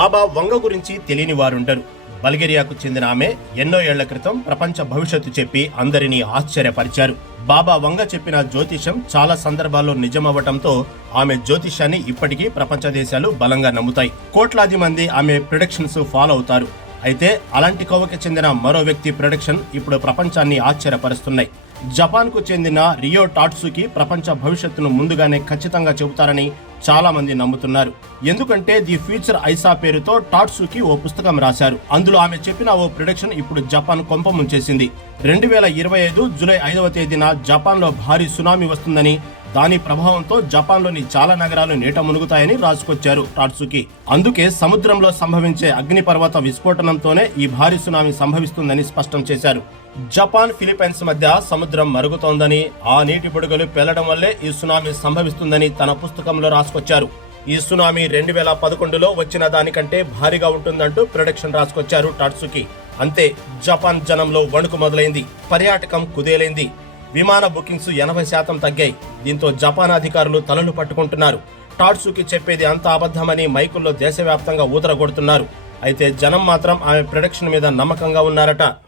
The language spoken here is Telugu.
బాబా వంగ గురించి తెలియని వారుండరు. బల్గేరియాకు చెందిన ఆమె ఎన్నో ఏళ్ల క్రితం ప్రపంచ భవిష్యత్తు చెప్పి అందరినీ ఆశ్చర్యపరిచారు. బాబా వంగ చెప్పిన జ్యోతిషం చాలా సందర్భాల్లో నిజమవ్వటంతో ఆమె జ్యోతిషాన్ని ఇప్పటికీ ప్రపంచ దేశాలు బలంగా నమ్ముతాయి. కోట్లాది మంది ఆమె ప్రిడిక్షన్స్ ఫాలో అవుతారు. అయితే అలాంటి కోవకి చెందిన మరో వ్యక్తి ప్రిడిక్షన్ ఇప్పుడు ప్రపంచాన్ని ఆశ్చర్యపరుస్తున్నాయి. జపాన్ కు చెందిన రియో టాట్సుకి ప్రపంచ భవిష్యత్తును ముందుగానే ఖచ్చితంగా చెబుతారని చాలా మంది నమ్ముతున్నారు. ఎందుకంటే ది ఫ్యూచర్ ఐసా పేరుతో టాట్సుకి ఓ పుస్తకం రాశారు. అందులో ఆమె చెప్పిన ఓ ప్రిడిక్షన్ ఇప్పుడు జపాన్ కొంప ముంచేసింది. 2025 జూలై 5వ తేదీన జపాన్ లో భారీ సునామీ వస్తుందని, దాని ప్రభావంతో జపాన్ లోని చాలా నగరాలు నీట మునుగుతాయని రాసుకొచ్చారు టాట్సుకి. అందుకే సముద్రంలో సంభవించే అగ్నిపర్వత విస్ఫోటనంతోనే ఈ భారీ సునామీ సంభవిస్తుందని స్పష్టం చేశారు. జపాన్ ఫిలిప్పైన్స్ మధ్య సముద్రం మరుగుతోందని, ఆ నీటి బుడగలు పేలడం వల్లే ఈ సునామీ సంభవిస్తుందని తన పుస్తకంలో రాసుకొచ్చారు. ఈ సునామీ 2011లో వచ్చిన దానికంటే భారీగా ఉంటుందంటూ ప్రొడిక్షన్ రాసుకొచ్చారు టాట్సుకి. అంతే, జపాన్ జనంలో వణుకు మొదలైంది. పర్యాటకం కుదేలైంది. విమాన బుకింగ్స్ 80% తగ్గాయి. దీంతో జపాన్ అధికారులు తలలు పట్టుకుంటున్నారు. టాట్సుకి చెప్పేది అంత అబద్ధమని మైకుల్లో దేశవ్యాప్తంగా ఊదరగొడుతున్నారు. అయితే జనం మాత్రం ఆమె ప్రొడిక్షన్ మీద నమ్మకంగా ఉన్నారట.